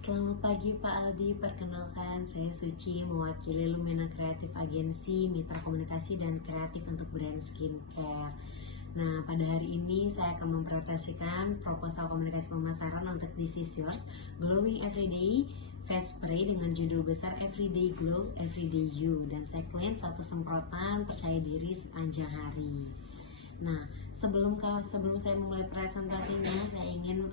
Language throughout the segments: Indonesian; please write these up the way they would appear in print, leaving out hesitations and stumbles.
Selamat pagi Pak Aldi, perkenalkan saya Suci mewakili Lumina Kreatif Agensi, mitra komunikasi dan kreatif untuk brand skincare. Nah, pada hari ini saya akan mempresentasikan proposal komunikasi pemasaran untuk This Is Yours Glowing Everyday Face Spray dengan judul besar Everyday Glow, Everyday You dan tagline satu semprotan percaya diri sepanjang hari. Nah, sebelum saya memulai presentasinya, saya ingin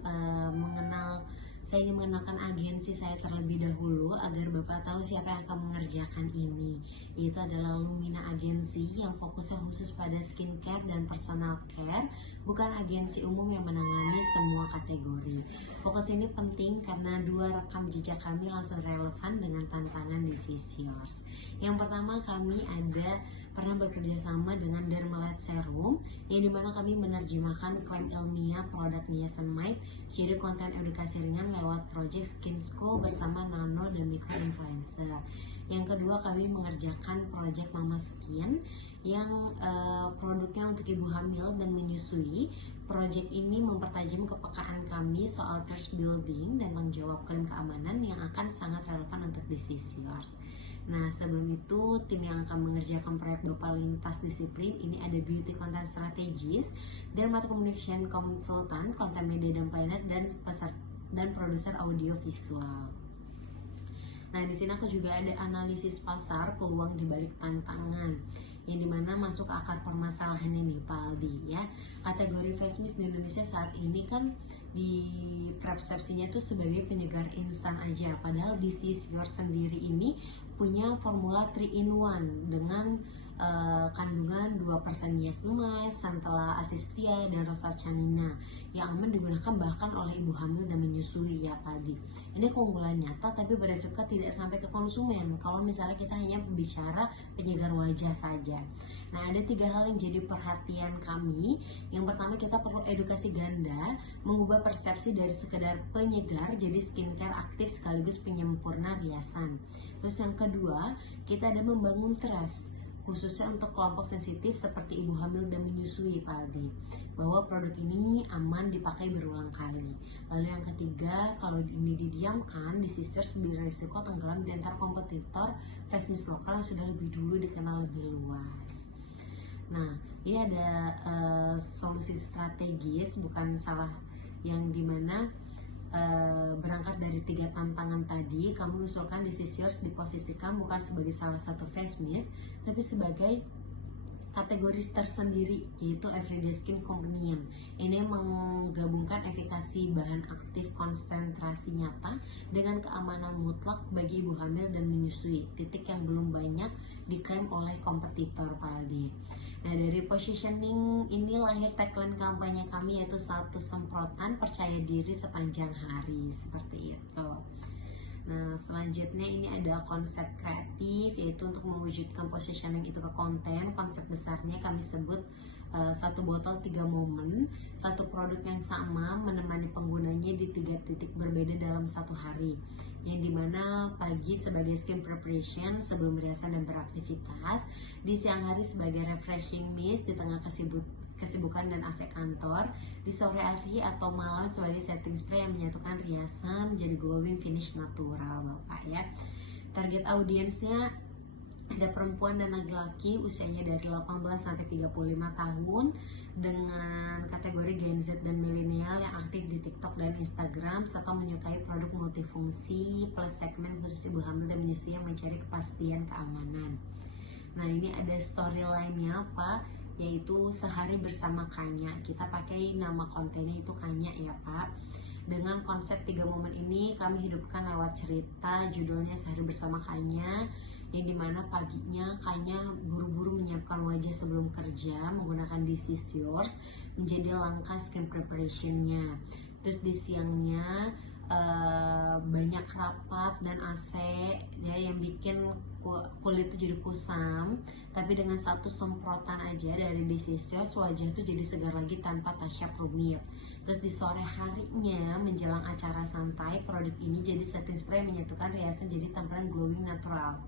mengenalkan agensi saya terlebih dahulu agar Bapak tahu siapa yang akan mengerjakan ini. Yaitu adalah Lumina Agensi yang fokusnya khusus pada skincare dan personal care, bukan agensi umum yang menangani semua kategori. Fokus ini penting karena dua rekam jejak kami langsung relevan dengan tantangan This Is Yours. Yang pertama, kami pernah bekerja sama dengan Dermalite Serum, yang dimana kami menerjemahkan klaim ilmiah produk niacinamide jadi konten edukasi ringan lewat project Skin School bersama nano dan micro influencer. Yang kedua, kami mengerjakan project Mama Skin yang produknya untuk ibu hamil dan menyusui. Project ini mempertajam kepekaan kami soal trust building dan tanggung jawab klaim keamanan yang akan sangat relevan untuk This Is Yours. Nah, sebelum itu, tim yang akan mengerjakan proyek Bapak lintas disiplin ini ada Beauty Content Strategist, Dermat Communication Consultant, Content Media dan Planner, dan produser audio visual. Nah, di sini aku juga ada analisis pasar, peluang di balik tantangan, yang dimana masuk akar permasalahan ini Pak Aldi ya. Kategori face mist di Indonesia saat ini kan di persepsinya itu sebagai penyegar instan aja, padahal This Is Yours sendiri ini punya formula 3 in 1 dengan kandungan 2% niacinamide, Centella Assistria, dan Rosa Canina yang aman digunakan bahkan oleh ibu hamil dan menyusui ya Pak Aldi. Ini keunggulan nyata tapi beresiko tidak sampai ke konsumen kalau misalnya kita hanya bicara penyegar wajah saja. Nah, ada 3 hal yang jadi perhatian kami. Yang pertama, kita perlu edukasi ganda, mengubah persepsi dari sekedar penyegar jadi skincare aktif sekaligus penyempurna riasan. Terus yang kedua, kita ada membangun trust, khususnya untuk kelompok sensitif seperti ibu hamil dan menyusui Pak Aldi, bahwa produk ini aman dipakai berulang kali. Lalu yang ketiga, kalau ini didiamkan, This Is Yours berisiko tenggelam di antara kompetitor face mist lokal yang sudah lebih dulu dikenal lebih luas. Nah, ini ada solusi strategis, bukan salah, yang dimana berangkat dari 3 tantangan tadi, kami usulkan This Is Yours diposisikan bukan sebagai salah satu face mist, tapi sebagai kategori tersendiri, yaitu Everyday Skin Companion. Ini menggabungkan efikasi bahan aktif konsentrasi nyata dengan keamanan mutlak bagi ibu hamil dan menyusui, titik yang belum banyak diklaim oleh kompetitor Pak Aldi. Nah, dari positioning ini lahir tagline kampanye kami, yaitu satu semprotan percaya diri sepanjang hari, seperti itu. Nah, selanjutnya ini ada konsep kreatif, yaitu untuk mewujudkan positioning itu ke konten. Konsep besarnya kami sebut 1 botol 3 momen, 1 produk yang sama menemani penggunanya di 3 titik berbeda dalam 1 hari, yang dimana pagi sebagai skin preparation sebelum riasan dan beraktivitas, di siang hari sebagai refreshing mist di tengah kesibukan dan AC kantor, di sore hari atau malam sebagai setting spray yang menyatukan riasan jadi glowing finish natural Bapak ya. Target audiensnya ada perempuan dan laki-laki usianya dari 18 sampai 35 tahun dengan kategori Gen Z dan milenial yang aktif di TikTok dan Instagram serta menyukai produk multifungsi plus segmen khusus ibu hamil dan menyusui yang mencari kepastian keamanan. Nah, ini ada storyline-nya Pak, yaitu sehari bersama Kanya. Kita pakai nama kontennya itu Kanya ya Pak. Dengan konsep 3 momen ini kami hidupkan lewat cerita judulnya Sehari Bersama Kanya, yang dimana paginya Kanya buru-buru menyiapkan wajah sebelum kerja menggunakan This Is Yours menjadi langkah skin preparationnya. Terus di siangnya banyak rapat dan AC ya, yang bikin kulit itu jadi kusam, tapi dengan 1 semprotan aja dari This Is Yours wajah itu jadi segar lagi tanpa tasyap rumit. Terus di sore harinya menjelang acara santai, produk ini jadi setting spray yang menyatukan riasan jadi tampilan glowing natural.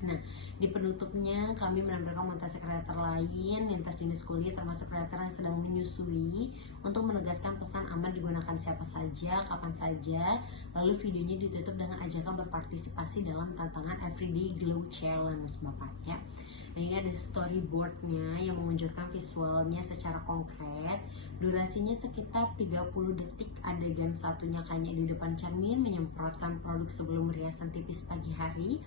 Nah, di penutupnya kami menampilkan montase kreator lain lintas jenis kulit termasuk kreator yang sedang menyusui untuk menegaskan pesan aman digunakan siapa saja, kapan saja. Lalu videonya ditutup dengan ajakan berpartisipasi dalam tantangan Everyday Glow Challenge, Bapak ya. Nah, ini ada storyboardnya yang menunjukkan visualnya secara konkret. Durasinya sekitar 30 detik. Adegan satunya Kanya di depan cermin menyemprotkan produk sebelum riasan tipis pagi hari.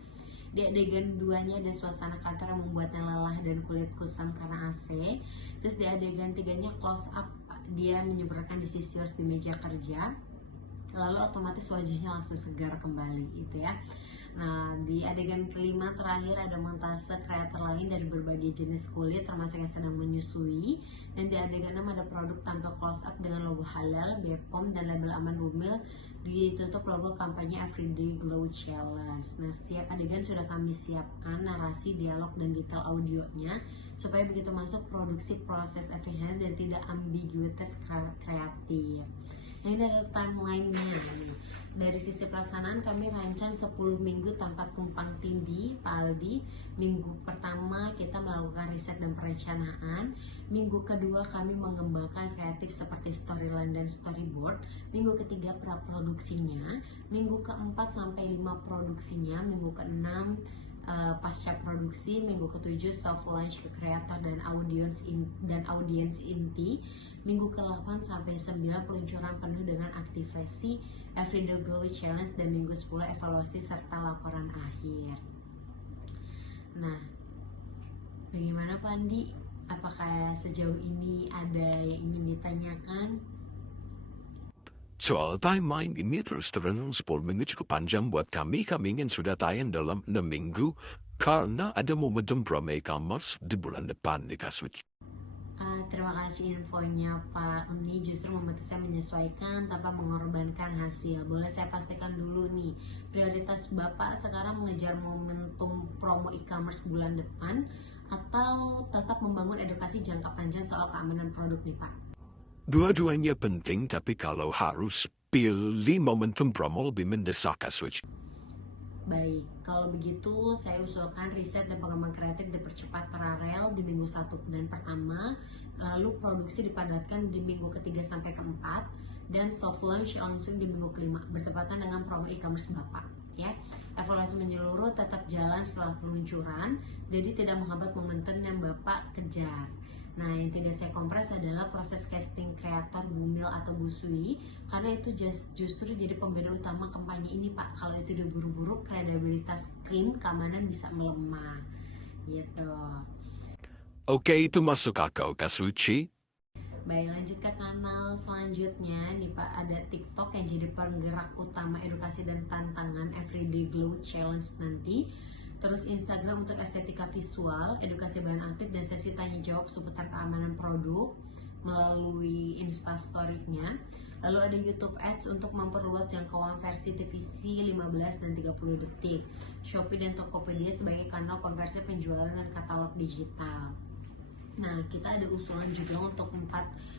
Di adegan duanya ada suasana kantor yang membuatnya lelah dan kulit kusam karena AC. Terus di adegan tiganya close up, dia menyemprotkan disisers di meja kerja, lalu otomatis wajahnya langsung segar kembali gitu ya. Nah, di adegan kelima terakhir ada montase kreator lain dari berbagai jenis kulit termasuk yang sedang menyusui. Dan di adegan 6 ada produk tampil close up dengan logo halal, BPOM, dan label aman bumil, ditutup logo kampanye Everyday Glow Challenge. Nah, setiap adegan sudah kami siapkan narasi, dialog, dan detail audionya supaya begitu masuk produksi proses efisien dan tidak ambiguitas kreatif. Nah, ini ada timeline-nya nih. Dari sisi pelaksanaan kami rancang 10 minggu tanpa tumpang tindih, Pak Aldi. Minggu pertama kita melakukan riset dan perencanaan. Minggu kedua kami mengembangkan kreatif seperti storyline dan storyboard. Minggu ketiga praproduksinya. Minggu keempat sampai 5 produksinya. Minggu keenam pasca produksi. Minggu ketujuh soft launch ke kreator dan audiens inti. Minggu ke-8 sampai 9 peluncuran penuh dengan aktivasi Everyday Glow Challenge, dan minggu 10 evaluasi serta laporan akhir. Nah, bagaimana Pak Andi? Apakah sejauh ini ada yang ingin ditanyakan? Soal timeline ini terus terang 10 minggu cukup panjang buat kami. Kami ingin sudah tayang dalam 6 minggu karena ada momentum promo e-commerce di bulan depan di Kaswitch. Terima kasih infonya Pak. Ini justru membantu saya menyesuaikan tanpa mengorbankan hasil. Boleh saya pastikan dulu nih, prioritas Bapak sekarang mengejar momentum promo e-commerce bulan depan atau tetap membangun edukasi jangka panjang soal keamanan produk nih Pak? Dua-duanya penting, tapi kalau harus pilih momentum promo lebih mendesak Kaswitch. Baik, kalau begitu saya usulkan riset dan pengembangan kreatif dipercepat paralel di minggu 1 dan pertama, lalu produksi dipadatkan di minggu ketiga sampai keempat, dan soft launch langsung di minggu kelima, bertepatan dengan promo e-commerce Bapak. Ya, evaluasi menyeluruh tetap jalan setelah peluncuran, jadi tidak menghambat momentum yang Bapak kejar. Nah, yang tidak saya kompres adalah proses casting kreator bumil atau busui, karena itu justru jadi pembeda utama kampanye ini Pak. Kalau itu udah buru-buru, kredibilitas krim keamanan bisa melemah gitu. Oke, itu masuk akal Kaswitch. Baik, lanjut ke kanal selanjutnya nih Pak, ada TikTok yang jadi penggerak utama edukasi dan tantangan Everyday Glow Challenge nanti. Terus Instagram untuk estetika visual, edukasi bahan aktif, dan sesi tanya jawab seputar keamanan produk melalui Instastory-nya. Lalu ada YouTube Ads untuk memperluas jangkauan versi TVC 15 dan 30 detik. Shopee dan Tokopedia sebagai kanal konversi penjualan dan katalog digital. Nah, kita ada usulan juga untuk 4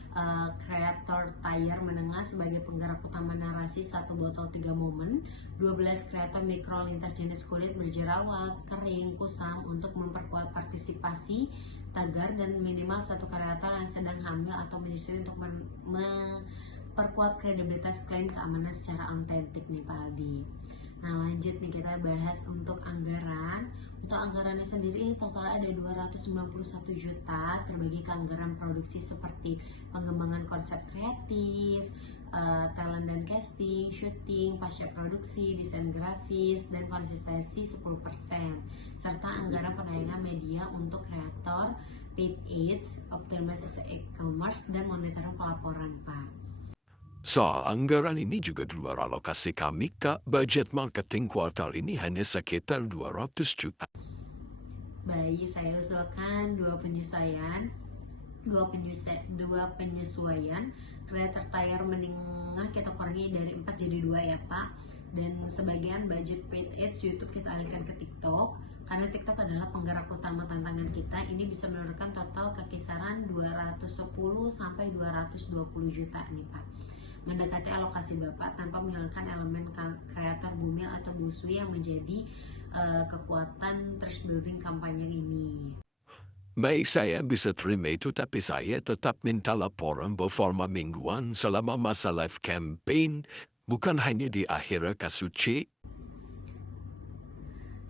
kreator tayar menengah sebagai penggerak utama narasi 1 botol 3 momen, 12 kreator mikro lintas jenis kulit berjerawat, kering, kusam untuk memperkuat partisipasi tagar, dan minimal 1 kreator yang sedang hamil atau menyusui untuk memperkuat kredibilitas klaim keamanan secara autentik nih Pak Aldi. Nah, lanjut nih kita bahas untuk anggaran. Untuk anggarannya sendiri ini total ada 291 juta terbagi ke anggaran produksi seperti pengembangan konsep kreatif, talent dan casting, syuting, pasca produksi, desain grafis, dan konsistensi 10%, serta anggaran penayangan media untuk kreator, paid ads, optimalisasi e-commerce, dan monitoring pelaporan Pak. Soal anggaran ini juga di luar alokasi kami, Kak. Budget marketing kuartal ini hanya sekitar 200 juta. Baik, saya usulkan dua penyesuaian. Kreator tayar menengah kita kurangi dari 4 jadi 2 ya Pak. Dan sebagian budget paid ads YouTube kita alihkan ke TikTok, karena TikTok adalah penggerak utama tantangan kita. Ini bisa menurunkan total ke kisaran 210 sampai 220 juta nih Pak. mendekati alokasi Bapak tanpa menghilangkan elemen kreator bumil atau buswi yang menjadi kekuatan trust building kampanye ini. Baik, saya bisa terima itu, tapi saya tetap minta laporan performa mingguan selama masa live campaign, bukan hanya di akhir kasuci.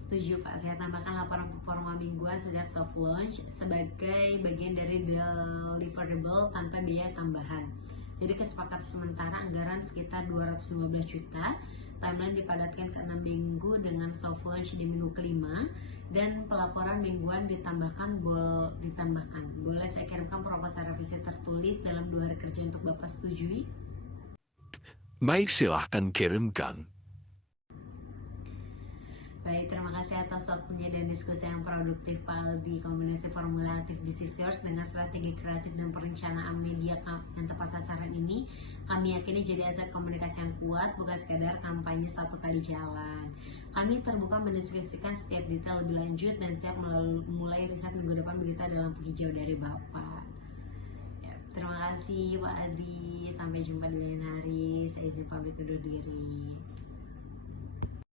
Setuju Pak, saya tambahkan laporan performa mingguan sejak soft launch sebagai bagian dari deliverable tanpa biaya tambahan. Jadi kesepakatan sementara anggaran sekitar 215 juta, timeline dipadatkan ke 6 minggu dengan soft launch di minggu kelima, dan pelaporan mingguan ditambahkan. Boleh saya kirimkan proposal revisi tertulis dalam 2 hari kerja untuk Bapak setujui? Baik, silahkan kirimkan. Baik, terima kasih atas waktunya dan diskusi yang produktif Pak Aldi. Kombinasi formula aktif This Yours dengan strategi kreatif dan perencanaan media yang tepat sasaran ini, kami yakini jadi aset komunikasi yang kuat, bukan sekadar kampanye satu kali jalan. Kami terbuka mendiskusikan setiap detail lebih lanjut dan siap mulai riset minggu depan begitu ada lampu hijau dari Bapak. Ya, terima kasih Pak Aldi. Sampai jumpa di lain hari. Saya izin pamit undur diri.